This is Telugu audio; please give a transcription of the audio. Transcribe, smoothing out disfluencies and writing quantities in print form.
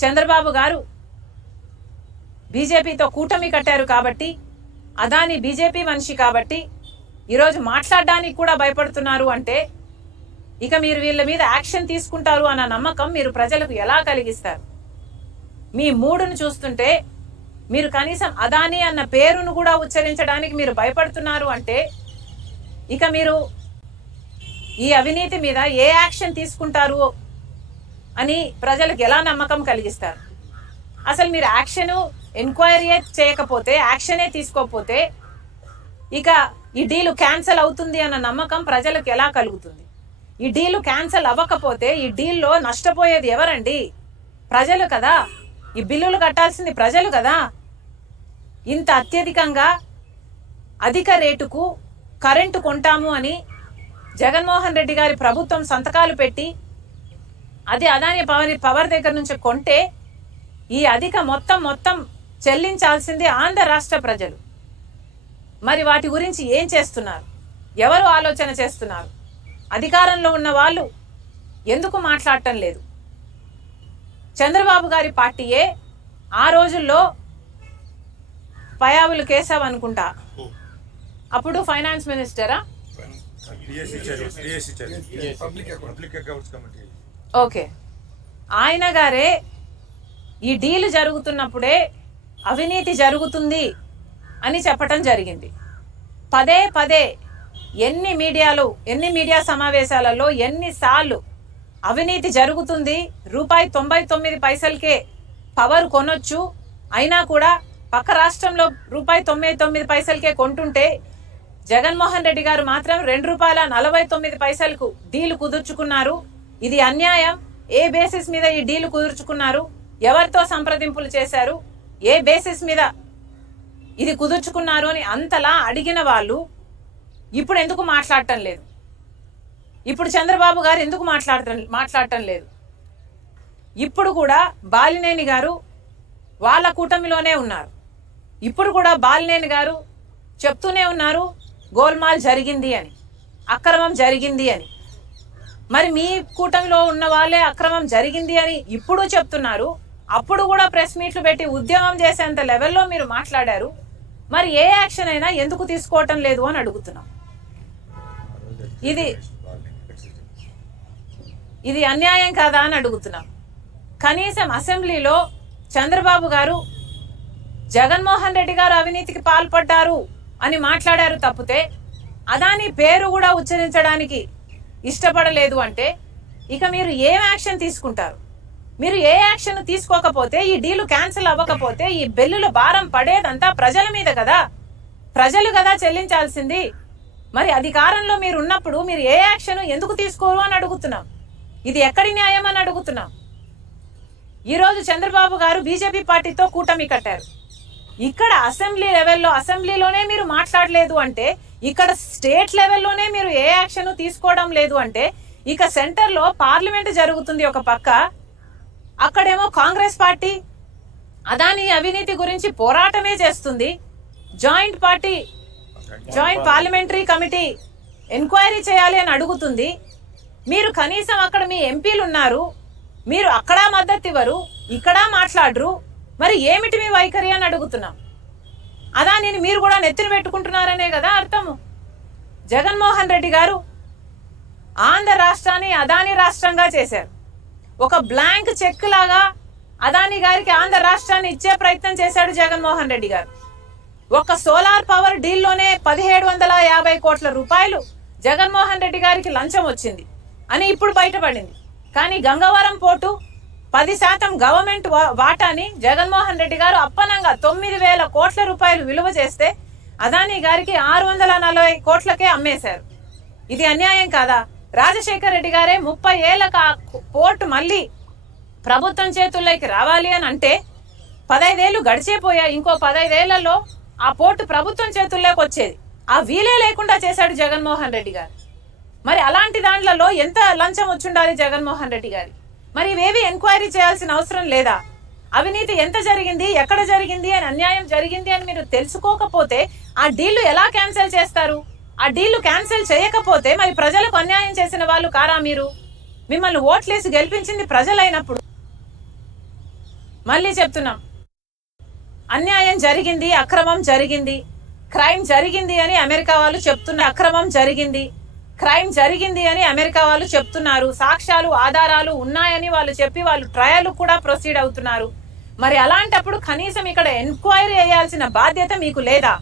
చంద్రబాబు గారు బీజేపీతో కూటమి కట్టారు కాబట్టి, అదాని బీజేపీ మనిషి కాబట్టి ఈరోజు మాట్లాడడానికి కూడా భయపడుతున్నారు అంటే ఇక మీరు వీళ్ళ మీద యాక్షన్ తీసుకుంటారు అన్న నమ్మకం మీరు ప్రజలకు ఎలా కలిగిస్తారు? మీ మూడును చూస్తుంటే మీరు కనీసం అదాని అన్న పేరును కూడా ఉచ్చరించడానికి మీరు భయపడుతున్నారు అంటే ఇక మీరు ఈ అవినీతి మీద ఏ యాక్షన్ తీసుకుంటారు అని ప్రజలకు ఎలా నమ్మకం కలిగిస్తారు? అసలు మీరు యాక్షన్ ఎంక్వైరీ చేయకపోతే, యాక్షనే తీసుకోకపోతే ఇక ఈ డీలు క్యాన్సల్ అవుతుంది అన్న నమ్మకం ప్రజలకు ఎలా కలుగుతుంది? ఈ డీలు క్యాన్సల్ అవ్వకపోతే ఈ డీల్లో నష్టపోయేది ఎవరండి? ప్రజలు కదా. ఈ బిల్లులు కట్టాల్సింది ప్రజలు కదా. ఇంత అత్యధికంగా అధిక రేటుకు కరెంటు కొంటాము అని జగన్మోహన్ రెడ్డి గారి ప్రభుత్వం సంతకాలు పెట్టి అది అదాని పవర్ దగ్గర నుంచి కొంటే ఈ అధిక మొత్తం చెల్లించాల్సింది ఆంధ్ర రాష్ట్ర ప్రజలు. మరి వాటి గురించి ఏం చేస్తున్నారు? ఎవరు ఆలోచన చేస్తున్నారు? అధికారంలో ఉన్న వాళ్ళు ఎందుకు మాట్లాడటం లేదు? చంద్రబాబు గారి పార్టీయే ఆ రోజుల్లో పయావులు కేశవ్ అనుకుంటా, అప్పుడు ఫైనాన్స్ మినిస్టరా, ఓకే, ఆయన గారే ఈ డీల్ జరుగుతున్నప్పుడే అవినీతి జరుగుతుంది అని చెప్పటం జరిగింది. పదే ఎన్ని మీడియా సమావేశాలలో ఎన్నిసార్లు అవినీతి జరుగుతుంది, ₹99 పవర్ కొనొచ్చు, అయినా కూడా పక్క రాష్ట్రంలో ₹99 కొంటుంటే జగన్మోహన్ రెడ్డి గారు మాత్రం ₹2.49 డీలు కుదుర్చుకున్నారు. ఇది అన్యాయం. ఏ బేసిస్ మీద ఈ డీలు కుదుర్చుకున్నారు? ఎవరితో సంప్రదింపులు చేశారు? ఏ బేసిస్ మీద ఇది కుదుర్చుకున్నారు అని అంతలా అడిగిన వాళ్ళు ఇప్పుడు ఎందుకు మాట్లాడటం లేదు? ఇప్పుడు చంద్రబాబు గారు ఎందుకు మాట్లాడటం లేదు? ఇప్పుడు కూడా బాలినేని గారు వాళ్ళ కూటమిలోనే ఉన్నారు. ఇప్పుడు కూడా బాలినేని గారు చెప్తూనే ఉన్నారు గోల్మాల్ జరిగింది అని, అక్రమం జరిగింది అని. మరి మీ కూటమిలో ఉన్న వాళ్ళే అక్రమం జరిగింది అని ఇప్పుడు చెప్తున్నారు. అప్పుడు కూడా ప్రెస్ మీట్లు పెట్టి ఉద్యమం చేసేంత లెవెల్లో మీరు మాట్లాడారు. మరి ఏ యాక్షన్ అయినా ఎందుకు తీసుకోవటం లేదు అని అడుగుతున్నాం. ఇది అన్యాయం కాదా అని అడుగుతున్నాం. కనీసం అసెంబ్లీలో చంద్రబాబు గారు జగన్మోహన్ రెడ్డి గారు అవినీతికి పాల్పడ్డారు అని మాట్లాడారు తప్పితే అదాని పేరు కూడా ఉచ్చరించడానికి ఇష్టపడలేదు అంటే ఇక మీరు ఏం యాక్షన్ తీసుకుంటారు? మీరు ఏ యాక్షన్ తీసుకోకపోతే, ఈ డీలు క్యాన్సిల్ అవ్వకపోతే ఈ బిల్లుల భారం పడేదంతా ప్రజల మీద కదా. ప్రజలు కదా చెల్లించాల్సింది. మరి అధికారంలో మీరు ఉన్నప్పుడు మీరు ఏ యాక్షన్ ఎందుకు తీసుకోరు అని అడుగుతున్నాం. ఇది ఎక్కడి న్యాయం అని అడుగుతున్నాం. ఈరోజు చంద్రబాబు గారు బీజేపీ పార్టీతో కూటమి కట్టారు. ఇక్కడ అసెంబ్లీలోనే మీరు మాట్లాడలేదు అంటే, ఇక్కడ స్టేట్ లెవెల్లోనే మీరు ఏ యాక్షన్ తీసుకోవడం లేదు అంటే, ఇక సెంటర్ లో పార్లమెంట్ జరుగుతుంది ఒక పక్క, అక్కడేమో కాంగ్రెస్ పార్టీ అదాని అవినీతి గురించి పోరాటమే చేస్తుంది. జాయింట్ పార్లమెంటరీ కమిటీ ఎంక్వైరీ చేయాలి అని అడుగుతుంది. మీరు కనీసం అక్కడ మీ ఎంపీలు ఉన్నారు, మీరు అక్కడ మద్దతు ఇవ్వరు, ఇక్కడ మాట్లాడరు. మరి ఏమిటి మీ వైఖరి అని అడుగుతున్నాం. అదానిని మీరు కూడా నెత్తిన పెట్టుకుంటున్నారనే కదా అర్థము. జగన్మోహన్ రెడ్డి గారు ఆంధ్ర రాష్ట్రాన్ని అదాని రాష్ట్రంగా చేశారు. ఒక బ్లాంక్ చెక్ లాగా అదాని గారికి ఆంధ్ర రాష్ట్రాన్ని ఇచ్చే ప్రయత్నం చేశాడు జగన్మోహన్ రెడ్డి గారు. ఒక సోలార్ పవర్ డీల్లోనే 1750 కోట్ల రూపాయలు జగన్మోహన్ రెడ్డి గారికి లంచం వచ్చింది అని ఇప్పుడు బయటపడింది. కానీ గంగవరం పోర్టు 10% గవర్నమెంట్ వాటాని జగన్మోహన్ రెడ్డి గారు అప్పనంగా 9000 కోట్ల రూపాయలు విలువ చేస్తే అదాని గారికి 640 కోట్లకే అమ్మేశారు. ఇది అన్యాయం కాదా? రాజశేఖర్ రెడ్డి గారే 30 ఏళ్లకు ఆ పోర్టు మళ్ళీ ప్రభుత్వం చేతుల్లోకి రావాలి అని అంటే 15 ఏళ్లు గడిచిపోయాయి. ఇంకో 15 ఏళ్లలో ఆ పోర్టు ప్రభుత్వం చేతుల్లోకి వచ్చేది. ఆ వీలే లేకుండా చేశాడు జగన్మోహన్ రెడ్డి గారు. మరి అలాంటి దాంట్లో ఎంత లంచం వచ్చుండాలి జగన్మోహన్ రెడ్డి గారి? మరి ఇవేవి ఎంక్వైరీ చేయాల్సిన అవసరం లేదా? అవినీతి ఎంత జరిగింది, ఎక్కడ జరిగింది అని, అన్యాయం జరిగింది అని మీరు తెలుసుకోకపోతే ఆ డీళ్లు ఎలా క్యాన్సిల్ చేస్తారు? ఆ డీళ్లు క్యాన్సిల్ చేయకపోతే మరి ప్రజలకు అన్యాయం చేసిన వాళ్ళు కారా మీరు? మిమ్మల్ని ఓట్లేసి గెలిపించింది ప్రజలైనప్పుడు మళ్ళీ చెప్తున్నాం, అన్యాయం జరిగింది, అక్రమం జరిగింది, క్రైమ్ జరిగింది అని అమెరికా వాళ్ళు చెప్తున్నారు. అక్రమం జరిగింది, క్రైమ్ జరిగింది అని అమెరికా వాళ్ళు చెప్తున్నారు. సాక్ష్యాలు ఆధారాలు ఉన్నాయని వాళ్ళు చెప్పి వాళ్ళు ట్రయల్ కూడా ప్రొసీడ్ అవుతున్నారు. మరి అలాంటప్పుడు కనీసం ఇక్కడ ఎంక్వైరీ చేయాల్సిన బాధ్యత మీకు లేదా?